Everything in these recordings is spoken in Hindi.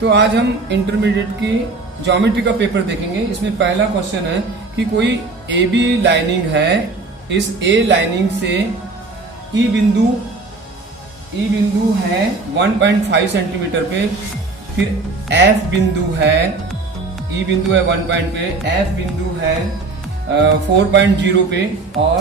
तो आज हम इंटरमीडिएट की ज्योमेट्री का पेपर देखेंगे। इसमें पहला क्वेश्चन है कि कोई ए बी लाइनिंग है, इस ए लाइनिंग से ई बिंदु है 1.5 सेंटीमीटर पे, फिर एफ बिंदु है, ई बिंदु है 1 पॉइंट पे, एफ बिंदु है 4.0 पे और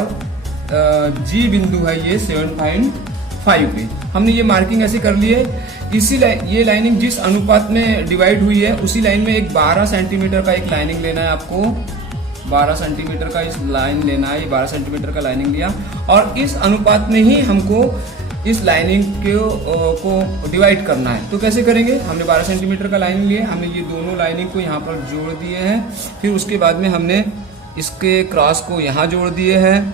जी बिंदु है ये 7.5 पे। हमने ये मार्किंग ऐसे कर ली है। ये लाइनिंग जिस अनुपात में डिवाइड हुई है उसी लाइन में एक 12 सेंटीमीटर का एक लाइनिंग लेना है आपको। 12 सेंटीमीटर का इस लाइन लेना है। ये 12 सेंटीमीटर का लाइनिंग लिया और इस अनुपात में ही हमको इस लाइनिंग को डिवाइड करना है। तो कैसे करेंगे? हमने 12 सेंटीमीटर का लाइनिंग लिए, हमने ये दोनों लाइनिंग को यहाँ पर जोड़ दिए हैं। फिर उसके बाद में हमने इसके क्रॉस को यहाँ जोड़ दिए हैं।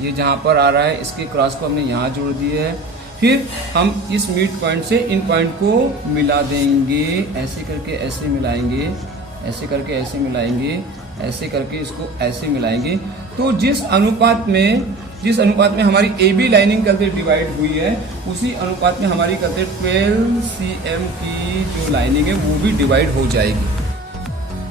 ये जहाँ पर आ रहा है इसके क्रॉस को हमने यहाँ जोड़ दिए हैं। फिर हम इस मिड पॉइंट से इन पॉइंट को मिला देंगे। ऐसे करके ऐसे मिलाएंगे, ऐसे करके ऐसे मिलाएंगे, ऐसे करके इसको ऐसे मिलाएंगे। तो जिस अनुपात में हमारी ए बी लाइनिंग करते डिवाइड हुई है उसी अनुपात में हमारी करते 12 cm की जो लाइनिंग है वो भी डिवाइड हो जाएगी।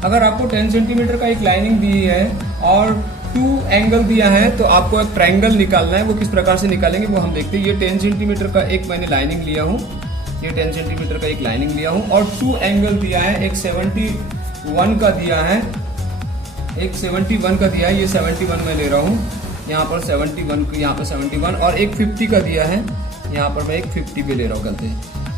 अगर आपको 10 सेंटीमीटर का एक लाइनिंग दी है और 2 एंगल दिया है तो आपको एक ट्रायंगल निकालना है। वो किस प्रकार से निकालेंगे वो हम देखते हैं। ये 10 सेंटीमीटर का एक मैंने लाइनिंग लिया हूँ, ये 10 सेंटीमीटर का एक लाइनिंग लिया हूँ और 2 एंगल दिया है। एक 71 का दिया है, एक 71 का दिया है, ये 71 मैं ले रहा हूँ। यहाँ पर 71, यहाँ पर 71 और एक 50 का दिया है। यहाँ पर मैं एक 50 पे ले रहा हूँ। गलती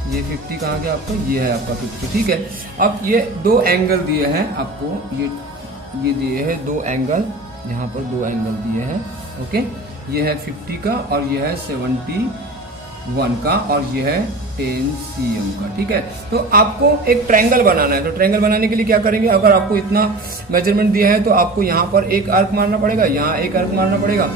ये 50 कहाँ गया आपका? ये है आपका 50, ठीक है। अब ये 2 एंगल दिए हैं आपको, ये दिए हैं 2 एंगल, यहाँ पर 2 एंगल दिए हैं। ओके, ये है 50 का और ये है 71 का और ये है 10 cm का, ठीक है। तो आपको एक ट्रायंगल बनाना है। तो ट्रायंगल बनाने के लिए क्या करेंगे? अगर आपको इतना मेजरमेंट दिया है तो आपको यहाँ पर एक आर्क मारना पड़ेगा, यहाँ एक आर्क मारना पड़ेगा,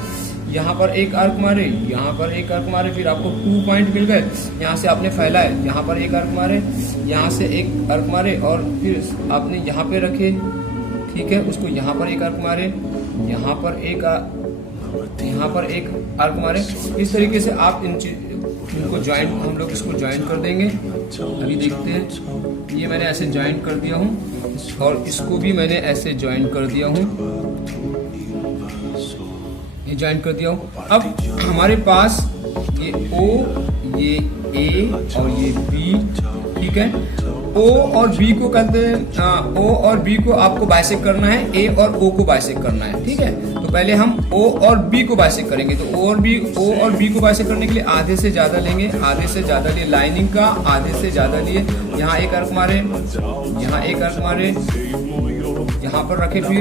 यहाँ पर एक आर्क मारे, यहाँ पर एक आर्क मारे, फिर आपको 2 पॉइंट मिल गए। यहाँ से आपने फैला है, यहाँ पर एक आर्क मारे, यहाँ से एक आर्क मारे और फिर आपने यहाँ पे रखे, ठीक है। उसको यहाँ पर एक आर्क मारे, यहाँ पर एक आर्क मारे। इस तरीके से आप इनको ज्वाइंट, हम लोग इसको ज्वाइंट कर देंगे। अभी देखते हैं। ये मैंने ऐसे ज्वाइंट कर दिया हूँ और इसको भी मैंने ऐसे ज्वाइंट कर दिया हूँ, ये ज्वाइंट कर दिया हूँ। अब हमारे पास ये O, ये A और ये B, ठीक है। O और B को कहते हैं, O और B को आपको बाइसेक्ट करना है, A और O को बाइसेक्ट करना है, ठीक है। तो पहले हम O और B को बाइसेक्ट करेंगे। तो O और B को बाइसेक्ट करने के लिए आधे से ज्यादा लेंगे, आधे से ज्यादा लिए लाइनिंग का, आधे से ज्यादा लिए यहाँ एक आर्क मारे, यहाँ एक आर्क मारे, यहाँ पर रखे, फिर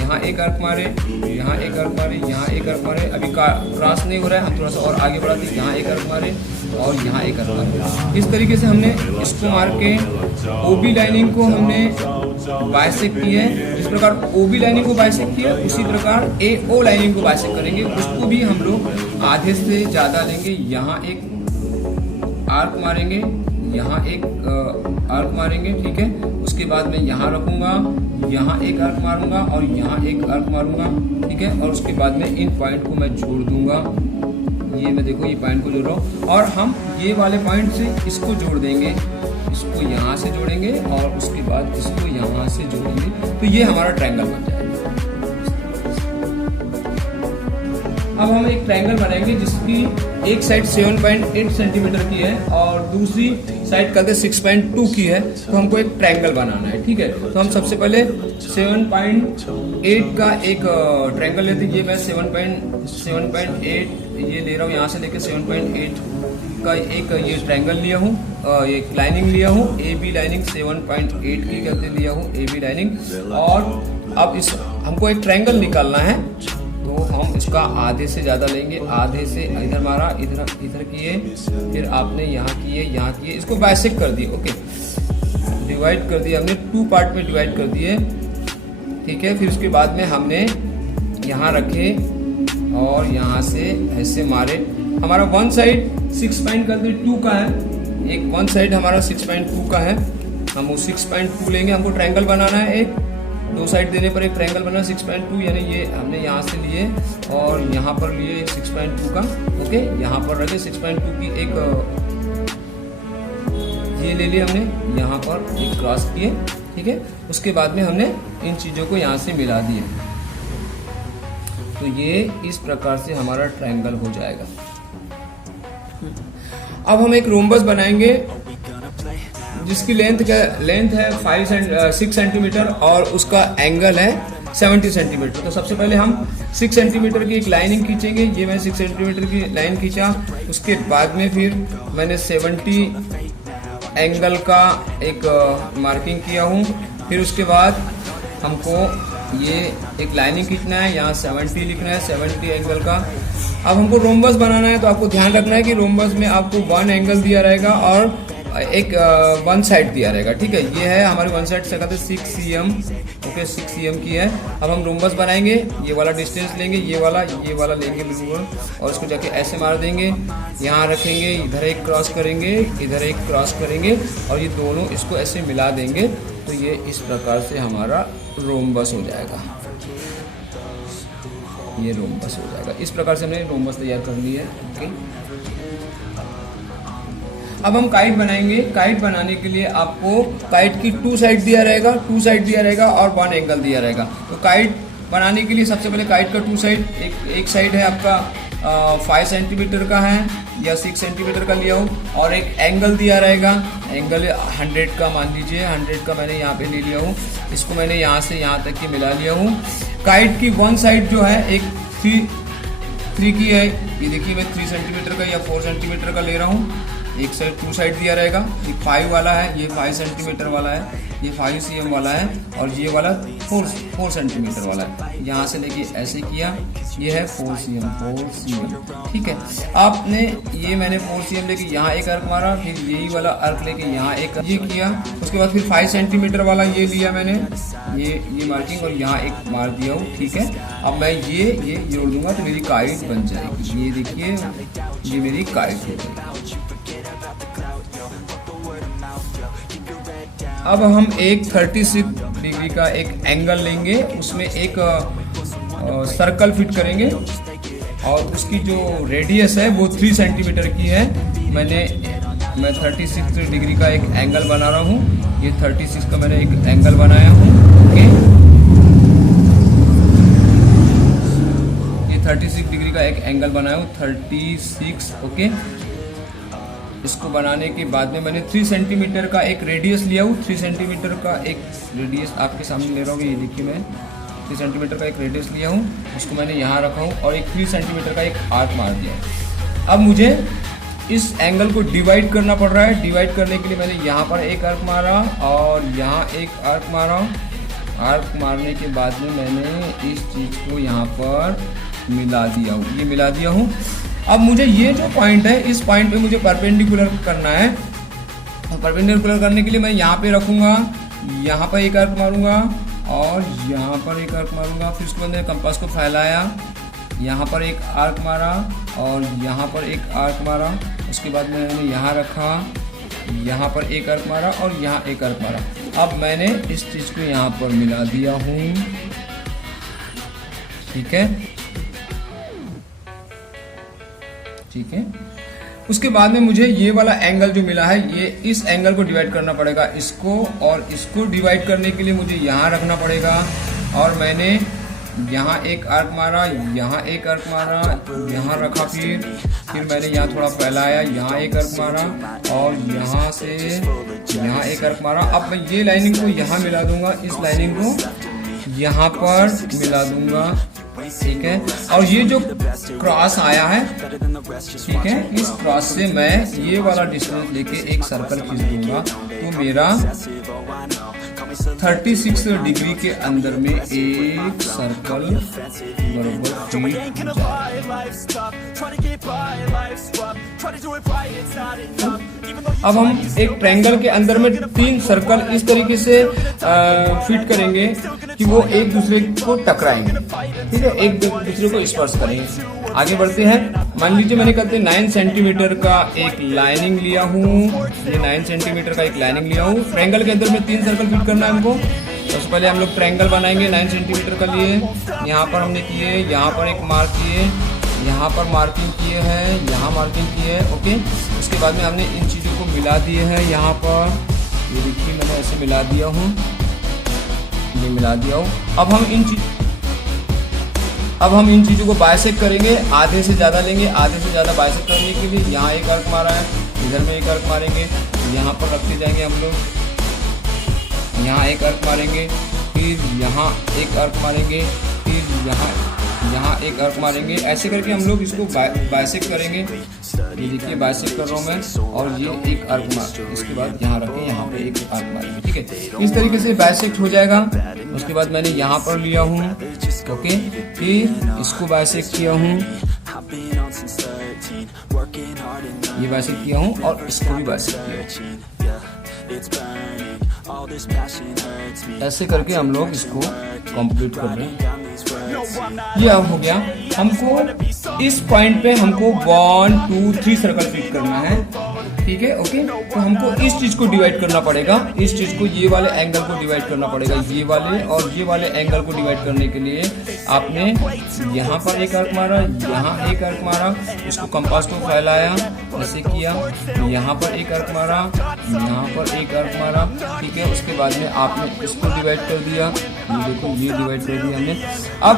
यहाँ एक आर्क मारे, यहाँ एक आर्क मारे, यहाँ एक आर्क मारे। अभी क्रॉस नहीं हो रहा है, हम थोड़ा सा और आगे बढ़ाते हैं। यहाँ एक आर्क मारे और यहाँ एक आर्क मारे। इस तरीके से हमने इसको मार के ओबी लाइनिंग को हमने बाइसेक्ट किया है। जिस प्रकार ओबी लाइनिंग को बाइसेक्ट किया उसी प्रकार AO लाइनिंग को बाइसेक्ट करेंगे। उसको भी हम लोग आधे से ज्यादा लेंगे। यहाँ एक आर्क मारेंगे, यहाँ एक आर्क मारेंगे, ठीक है। उसके बाद मैं यहाँ रखूंगा, यहाँ एक आर्क मारूंगा और यहाँ एक आर्क मारूंगा, ठीक है। और उसके बाद में इन पॉइंट को मैं जोड़ दूंगा। ये मैं देखो ये पॉइंट को जोड़ रहा हूँ और हम ये वाले पॉइंट से इसको जोड़ देंगे, इसको यहाँ से जोड़ेंगे और उसके बाद इसको यहाँ से जोड़ेंगे। तो ये हमारा ट्रायंगल बन जाएगा। अब हम एक ट्रायंगल बनाएंगे जिसकी एक साइड 7.8 सेंटीमीटर की है और दूसरी साइड कहते 6.2 की है। तो हमको एक ट्रायंगल बनाना है, ठीक है। तो हम सबसे पहले 7.8 का एक ट्रायंगल लेते हैं। ये मैं 7.8 ये ले रहा हूँ, यहाँ से लेके 7.8 का एक ये ट्रायंगल लिया हूँ, एक लाइनिंग लिया हूँ, AB लाइनिंग 7.8 की कहते लिया हूँ, AB लाइनिंग। और अब इस हमको एक ट्रायंगल निकालना है तो हम इसका आधे से ज्यादा लेंगे। आधे से इधर मारा, इधर किए, फिर आपने यहाँ किए, यहाँ किए, इसको बाइसेक्ट कर दिए। ओके, डिवाइड कर दिए हमने, 2 पार्ट में डिवाइड कर दिए, ठीक है। फिर उसके बाद में हमने यहाँ रखे और यहाँ से ऐसे मारे। हमारा वन साइड 6.2 का है, एक वन साइड हमारा 6.2 का है। हम वो 6.2 लेंगे। हमको ट्रायंगल बनाना है, एक 2 साइड देने पर एक ट्रायंगल बना 6.2, यानी ये हमने यहाँ से लिए और यहाँ पर लिए 6.2 का। ओके, यहाँ पर रखे 6.2 की एक ये ले लिए हमने, यहाँ पर एक क्रॉस किए, ठीक है। उसके बाद में हमने इन चीज़ों को यहाँ से मिला दिए, तो ये इस प्रकार से हमारा ट्रायंगल हो जाएगा। अब हम एक रोम्बस बनाएंगे जिसकी लेंथ है 6 सेंटीमीटर और उसका एंगल है 70 सेंटीमीटर। तो सबसे पहले हम 6 सेंटीमीटर की एक लाइनिंग खींचेंगे। ये मैं 6 सेंटीमीटर की लाइन खींचा, उसके बाद में फिर मैंने 70 एंगल का एक मार्किंग किया हूँ। फिर उसके बाद हमको ये एक लाइनिंग खींचना है, यहाँ 70 लिखना है, 70 एंगल का। अब हमको रोम्बस बनाना है, तो आपको ध्यान रखना है कि रोम्बस में आपको 1 एंगल दिया रहेगा और एक 1 साइड दिया रहेगा, ठीक है। ये है हमारी 1 साइड से कहते हैं 6 cm, ओके 6 cm की है। अब हम रोम्बस बनाएंगे, ये वाला डिस्टेंस लेंगे, ये वाला लेंगे बिल्कुल, और इसको जाके ऐसे मार देंगे, यहाँ रखेंगे, इधर एक क्रॉस करेंगे, इधर एक क्रॉस करेंगे, और ये दोनों इसको ऐसे मिला देंगे, तो ये इस प्रकार से हमारा रोम्बस हो जाएगा। ये रोम्बस हो जाएगा। इस प्रकार से हमने रोम्बस तैयार कर लिया है, ओके। अब हम काइट बनाएंगे। काइट बनाने के लिए आपको काइट की 2 साइड दिया रहेगा और 1 एंगल दिया रहेगा। तो काइट बनाने के लिए सबसे पहले काइट का 2 साइड, एक साइड है आपका 5 सेंटीमीटर का है या 6 सेंटीमीटर का लिया हूँ, और एक एंगल दिया रहेगा, एंगल 100 का मान लीजिए, 100 का मैंने यहाँ पे ले लिया हूँ। इसको मैंने यहाँ से यहाँ तक की मिला लिया हूँ। काइट की 1 साइड जो है एक 3 की है, ये देखिए मैं 3 सेंटीमीटर का या 4 सेंटीमीटर का ले रहा हूँ। एक साइड 2 साइड दिया रहेगा, ये 5 वाला है, ये 5 सेंटीमीटर वाला है, ये 5 cm वाला है, और ये वाला 4 सेंटीमीटर वाला है। यहाँ से लेके ऐसे किया, ये है 4 cm, ठीक है। आपने ये मैंने 4 cm लेके यहाँ एक अर्क मारा, फिर यही वाला अर्क लेके यहाँ एक ये किया, उसके बाद फिर 5 सेंटीमीटर वाला ये लिया मैंने, ये मार्किंग, और यहाँ एक मार दिया हूँ, ठीक है। अब मैं ये जोड़ दूंगा तो मेरी काइट बन जाएगी। ये देखिए, ये मेरी काइट हो जाएगी। अब हम एक 36 डिग्री का एक एंगल लेंगे, उसमें एक सर्कल फिट करेंगे, और उसकी जो रेडियस है वो 3 सेंटीमीटर की है। मैं 36 डिग्री का एक एंगल बना रहा हूँ। ये 36 का मैंने एक एंगल बनाया हूँ, ओके। ये 36 डिग्री का एक एंगल बनाया हूँ, 36, ओके। इसको बनाने के बाद में मैंने 3 सेंटीमीटर का एक रेडियस लिया हूँ। 3 सेंटीमीटर का एक रेडियस आपके सामने ले रहा हूँ, ये देखिए मैं 3 सेंटीमीटर का एक रेडियस लिया हूँ, उसको मैंने यहाँ रखा हूँ, और एक 3 सेंटीमीटर का एक आर्क मार दिया। अब मुझे इस एंगल को डिवाइड करना पड़ रहा है। डिवाइड करने के लिए मैंने यहाँ पर एक आर्क मारा और यहाँ एक आर्क मारा। आर्क मारने के बाद में मैंने इस चीज़ को यहाँ पर मिला दिया हूँ, ये मिला दिया हूँ। अब मुझे ये जो पॉइंट है, इस पॉइंट पे मुझे परपेंडिकुलर करना है। और परपेंडिकुलर करने के लिए मैं यहाँ पे रखूँगा, यहाँ पर एक आर्क मारूंगा और यहाँ पर एक आर्क मारूंगा। फिर उसके बाद मैंने कंपास को फैलाया, यहाँ पर एक आर्क मारा और यहाँ पर एक आर्क मारा। उसके बाद मैंने यहाँ रखा, यहाँ पर एक आर्क मारा और यहाँ एक आर्क मारा। अब मैंने इस चीज़ को यहाँ पर मिला दिया हूँ, ठीक है, ठीक है। उसके बाद में मुझे ये वाला एंगल जो मिला है, ये इस एंगल को डिवाइड करना पड़ेगा, इसको और इसको डिवाइड करने के लिए मुझे यहाँ रखना पड़ेगा। और मैंने यहाँ एक आर्क मारा, यहाँ एक आर्क मारा, यहाँ रखा, फिर मैंने यहाँ थोड़ा फैलाया, यहाँ एक आर्क मारा और यहाँ से यहाँ एक आर्क मारा। अब मैं ये लाइनिंग को यहाँ मिला दूंगा, इस लाइनिंग को यहाँ पर मिला दूंगा, ठीक है। और ये जो क्रॉस आया है, ठीक है, इस क्रॉस से मैं ये वाला डिस्टेंस लेके एक सर्कल खींच दूंगा, तो मेरा 36 डिग्री के अंदर में एक सर्कल बराबर फिट हो जाएगा। अब हम एक ट्रायंगल के अंदर में 3 सर्कल इस तरीके से फिट करेंगे कि वो एक दूसरे को टकराएंगे, ठीक है, एक दूसरे को स्पर्श करेंगे। आगे बढ़ते हैं। मान लीजिए मैंने कहते हैं 9 सेंटीमीटर का एक लाइनिंग लिया हूँ, ये 9 सेंटीमीटर का एक लाइनिंग लिया हूँ। ट्रायंगल के अंदर में 3 सर्कल फिट करना है हमको। सबसे पहले हम लोग ट्रायंगल बनाएंगे 9 सेंटीमीटर का लिए। यहाँ पर हमने किए, यहाँ पर एक मार्क किए, यहाँ पर मार्किंग किए हैं, यहाँ मार्किंग किए है, ओके। उसके बाद में हमने इन चीज़ों को मिला दिए हैं यहाँ पर, ये देखिए मैंने ऐसे मिला दिया हूँ, ये मिला दिया हूँ। अब हम इन चीज़ों को बाइसेक्ट करेंगे, आधे से ज़्यादा लेंगे, आधे से ज़्यादा बाइसेक्ट करने के लिए यहाँ एक अर्क मारा है, इधर में एक अर्क मारेंगे, यहाँ पर रखते जाएंगे हम लोग, यहाँ एक अर्क मारेंगे, फिर यहाँ एक अर्क मारेंगे, फिर यहाँ एक अर्क मारेंगे। ऐसे करके हम लोग इसको बाइसेक्ट करेंगे। ये देखिए बाइसेक्ट कर रहा हूँ मैं, और ये एक अर्क मार, इसके बाद यहाँ रखें, यहाँ पे एक अर्क मारेंगे, ठीक है। इस तरीके से बाइसेक्ट हो जाएगा। उसके बाद मैंने यहाँ पर लिया हूँ, ओके, फिर इसको बाइसेक्ट किया हूँ, ये बाइसेक्ट किया हूँ, और इसको भी बाइसेक्ट किया। ऐसे करके हम लोग इसको कंप्लीट कर रहे हैं। ये अब हो गया। हमको इस पॉइंट पे हमको 1 2 3 सर्कल फिट करना है, ठीक है, ओके। तो हमको इस चीज को डिवाइड करना पड़ेगा, इस चीज को, ये वाले एंगल को डिवाइड करना पड़ेगा, ये वाले और ये वाले एंगल को डिवाइड करने के लिए आपने यहाँ पर एक अर्क मारा, यहाँ एक अर्क मारा, इसको कंपास को फैलाया, ऐसे किया, यहाँ पर एक अर्क मारा, यहाँ पर एक अर्क मारा, ठीक है। उसके बाद में आपने इसको डिवाइड कर दिया, ये देखो ये डिवाइड कर दिया हमने। अब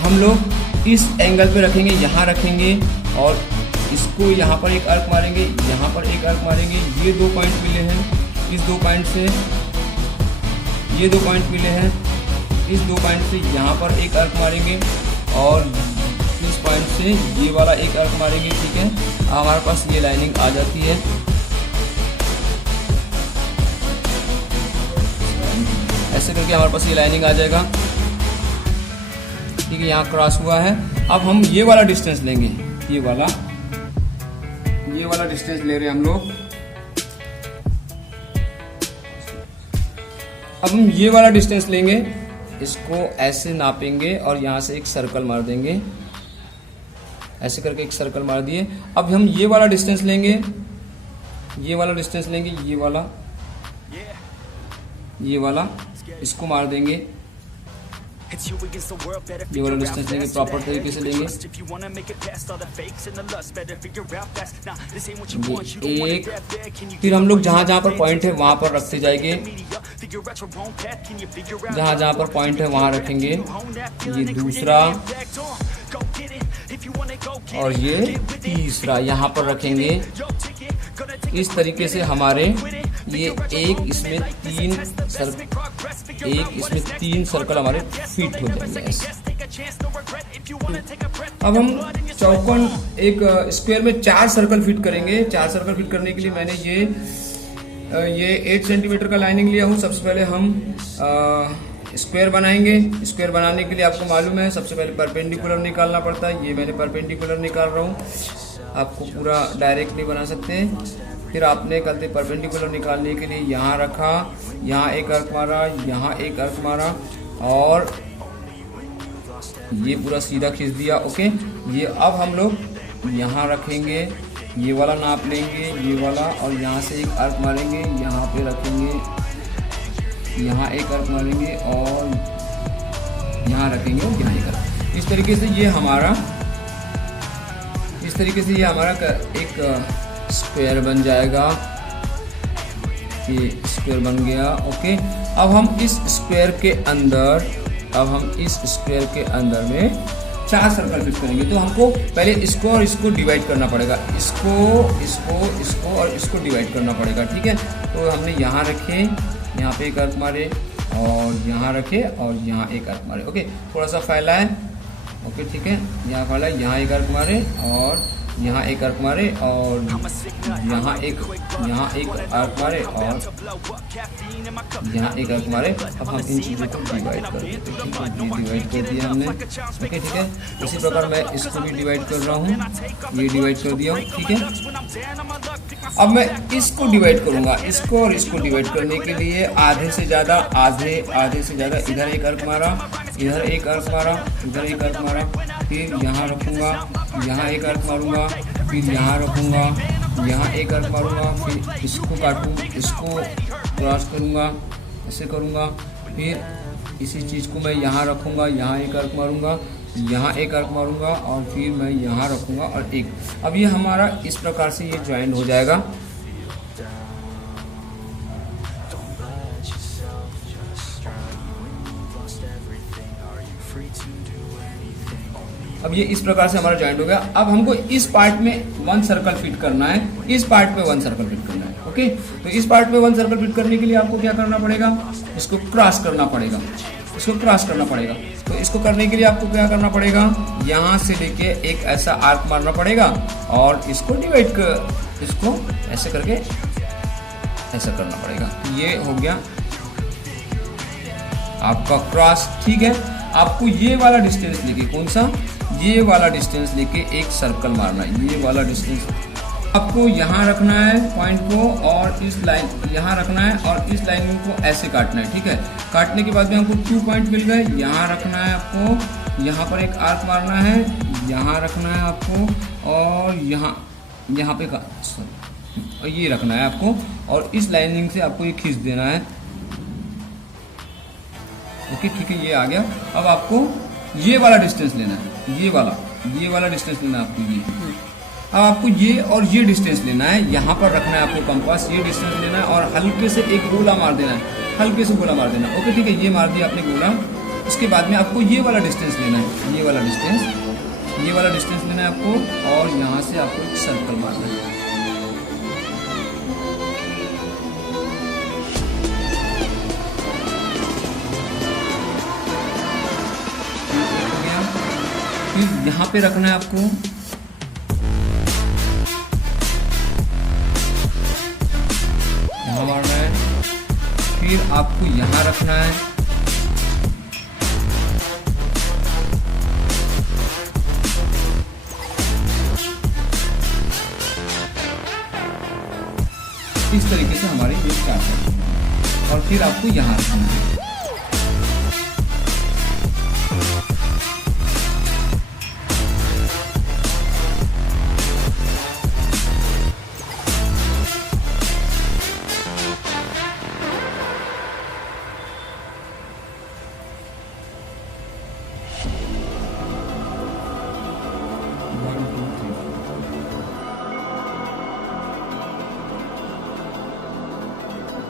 हम लोग इस एंगल पे रखेंगे, यहाँ रखेंगे, और इसको यहाँ पर एक अर्क मारेंगे, यहाँ पर एक अर्क मारेंगे। ये 2 पॉइंट मिले हैं, इस 2 पॉइंट से ये 2 पॉइंट मिले हैं, इस 2 पॉइंट से यहाँ पर एक अर्क मारेंगे, और इस पॉइंट से ये वाला एक अर्क मारेंगे, ठीक है। हमारे पास ये लाइनिंग आ जाती है। ऐसे करके हमारे पास ये लाइनिंग आ जाएगा, ठीक है। यहाँ क्रॉस हुआ है। अब हम ये वाला डिस्टेंस लेंगे, ये वाला डिस्टेंस ले रहे हैं हम लोग। अब हम ये वाला डिस्टेंस लेंगे, इसको ऐसे नापेंगे और यहाँ से एक सर्कल मार देंगे, ऐसे करके एक सर्कल मार दिए। अब हम ये वाला डिस्टेंस लेंगे, ये वाला डिस्टेंस लेंगे, ये वाला इसको मार देंगे, ये वाला डिस्टेंस लेंगे, प्रॉपर तरीके से लेंगे। एक, फिर हम लोग जहाँ जहाँ पर पॉइंट है वहाँ पर रखते जाएंगे, जहाँ जहाँ पर पॉइंट है वहाँ रखेंगे। ये दूसरा और ये तीसरा यहाँ पर रखेंगे। इस तरीके से हमारे ये एक इसमें 3 सर्कल हमारे फिट हो जाएंगे। अब हम चौकोन एक स्क्वायर में 4 सर्कल फिट करेंगे। 4 सर्कल फिट करने के लिए मैंने ये 8 सेंटीमीटर का लाइनिंग लिया हूँ। सबसे पहले हम स्क्वायर बनाएंगे। स्क्वायर बनाने के लिए आपको मालूम है सबसे पहले परपेंडिकुलर निकालना पड़ता है। ये मैंने परपेंडिकुलर निकाल रहा हूँ, आपको पूरा डायरेक्ट नहीं बना सकते। फिर आपने कहते परपेंडिकुलर निकालने के लिए यहाँ रखा, यहाँ एक अर्क मारा, यहाँ एक अर्क मारा और ये पूरा सीधा खींच दिया। ओके, ये अब हम लोग यहाँ रखेंगे, ये वाला नाप लेंगे, ये वाला, और यहाँ से एक अर्क मारेंगे, यहाँ पे रखेंगे, यहाँ एक अर्क मारेंगे और यहाँ रखेंगे और यहाँ एक अर्क। इस तरीके से ये हमारा एक स्क्वायर बन जाएगा। ये स्क्वायर बन गया। ओके, अब हम इस स्क्वायर के अंदर में 4 सर्कल फिट करेंगे। तो हमको पहले इसको और इसको डिवाइड करना पड़ेगा, इसको और इसको डिवाइड करना पड़ेगा। ठीक है, तो हमने यहाँ रखे, यहाँ पे एक अर्क मारे और यहाँ रखे और यहाँ एक अर्क मारे। ओके, थोड़ा सा फैलाए। ओके, ठीक है, यहाँ फैलाए, यहाँ एक अर्क मारे और यहाँ एक अर्क मारे और यहाँ एक अर्क मारे और यहाँ एक अर्क मारे। अब हम इन चीज़ों को डिवाइड कर देते हैं। डिवाइड कर दिया हमने। ओके, ठीक है, इसी प्रकार मैं इसको भी डिवाइड कर रहा हूँ, ये डिवाइड कर दिया। ठीक है, अब मैं इसको डिवाइड करूँगा, इसको और इसको डिवाइड करने के लिए आधे से ज़्यादा इधर एक अर्क मारा, इधर एक अर्क मारा, इधर एक अर्क मारा, फिर यहाँ रखूँगा, यहाँ एक अर्क मारूंगा, फिर यहाँ रखूँगा, यहाँ एक अर्क मारूंगा, फिर इसको काटूँ, इसको क्रॉस करूँगा, ऐसे करूँगा, फिर इसी चीज़ को मैं यहाँ रखूँगा, यहाँ एक अर्क मारूंगा, यहाँ एक अर्क मारूंगा और फिर मैं यहाँ रखूँगा और एक। अब ये हमारा इस प्रकार से ये ज्वाइन हो जाएगा। अब ये इस प्रकार से हमारा जॉइंट हो गया। अब हमको इस पार्ट में 1 सर्कल फिट करना है, इस पार्ट पे 1 सर्कल फिट करना है। ओके, तो इस पार्ट पे 1 सर्कल फिट करने के लिए आपको क्या करना पड़ेगा, इसको क्रॉस करना पड़ेगा, इसको क्रॉस करना पड़ेगा। तो इसको करने के लिए आपको क्या करना पड़ेगा, यहाँ से लेके एक ऐसा आर्क मारना पड़ेगा और इसको डिवाइड कर, इसको ऐसे करके ऐसा करना पड़ेगा। ये हो गया आपका क्रॉस। ठीक है, आपको ये वाला डिस्टेंस लेके, कौन सा, ये वाला डिस्टेंस लेके एक सर्कल मारना है। ये वाला डिस्टेंस आपको यहाँ रखना है पॉइंट को, और इस लाइन यहाँ रखना है और इस लाइन को ऐसे काटना है। ठीक है, काटने के बाद में हमको 2 पॉइंट मिल गए। यहाँ रखना है आपको, यहाँ पर एक आर्क मारना है, यहाँ रखना है आपको, और यहाँ पे और ये रखना है आपको, और इस लाइनिंग से आपको ये खींच देना है। ओके, ठीक है, ये आ गया। अब आपको ये वाला डिस्टेंस लेना है, ये वाला डिस्टेंस लेना है आपको। ये अब आपको ये और ये डिस्टेंस लेना है, यहाँ पर रखना है आपको कंपास, ये डिस्टेंस लेना है और हल्के से एक गोला मार देना है, हल्के से गोला मार देना। ओके, ठीक है, ये मार दिया आपने गोला। उसके बाद में आपको ये वाला डिस्टेंस लेना है, ये वाला डिस्टेंस लेना है आपको, और यहाँ से आपको एक सर्कल मारना है। फिर यहाँ पे रखना है आपको, यहाँ मारना है, फिर आपको यहाँ रखना है, इस तरीके से हमारी ये स्टार्ट है, और फिर आपको यहाँ रखना है।